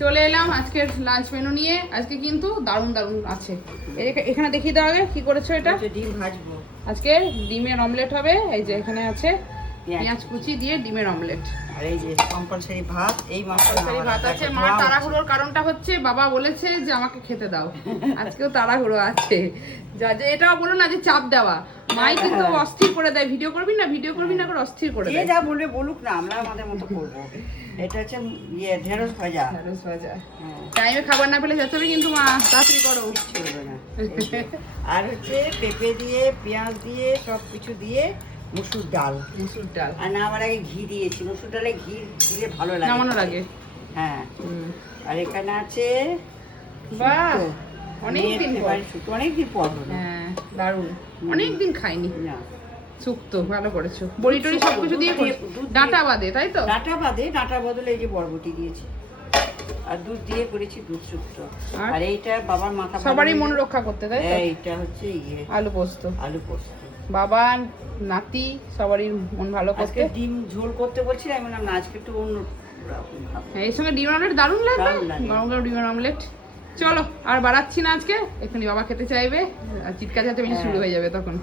চলে এলাম আজকের লাঞ্চ মেনু নিয়ে। আজকে কিন্তু দারুণ দারুণ আছে। এখানে দেখিয়ে দাও আগে কি করেছো। এটা ডিম ভাজবো আজকে, ডিমের অমলেট হবে। এই যে এখানে আছে পেঁয়াজ কুচি দিয়ে ডিমের অমলেট। আর এই যে কম্পালসারি ভাত, এই কম্পালসারি ভাত আছে। মা তাড়াহুড়োর কারণটা হচ্ছে বাবা বলেছে যে আমাকে খেতে দাও, আজকেও তাড়াহুড়ো আছে। যা যে এটাও বলো না যে চাপ দেওয়া, মাই কিন্তু অস্থির করে দেয়, ভিডিও করবি না ভিডিও করবি না করে অস্থির করে দেয়। যা বলবে বলুক না, আমরা আমাদের মতো করবো। এটা হচ্ছে ঢেঁড়স ভাজা। ঢেঁড়স ভাজা টাইমে খাবার না পেলে যাচ্ছে কিন্তু মা তাড়াতাড়ি করো। চলবে না। আর হচ্ছে পেঁপে দিয়ে পেঁয়াজ দিয়ে সব কিছু দিয়ে মুসুর ডাল। মুসুর ডাল আর না, আমার আগে ঘি দিয়েছি। মুসুর ডালে ঘি দিলে ভালো লাগে নামানোর আগে। হ্যাঁ। আর এখানে আছে বাহ, অনেকদিন পর। অনেকদিন পর হলো। হ্যাঁ দারুণ, অনেকদিন খাইনি। না, শুক্তো ভালো করেছো, বড়ি টড়ি সবকিছু দিয়ে ডাঁটা বাদে, তাই তো? ডাঁটা বাদে, ডাঁটার বদলে এই যে বরবটি দিয়েছি আর দুধ দিয়ে করেছি দুধ শুক্তো। আর এইটা বাবার মাথা সবারই মন রক্ষা করতে, তাই তো? এইটা হচ্ছে আলু পোস্ত। আলু পোস্ত বাবা নাতি সবারই মন ভালো করতে। আজকে ডিম ঝোল করতে বলছিলাম, আমি বললাম না, আজকে একটু অন্য রকম খাবো। এর সঙ্গে ডিমের অমলেট দারুণ লাগবে, দারুণ লাগে। গরম গরম ডিমের অমলেট। চলো আর বাড়াচ্ছি না আজকে, এখানে বাবা খেতে চাইবে আর চিৎকার যাতে বেশি শুরু হয়ে যাবে তখন।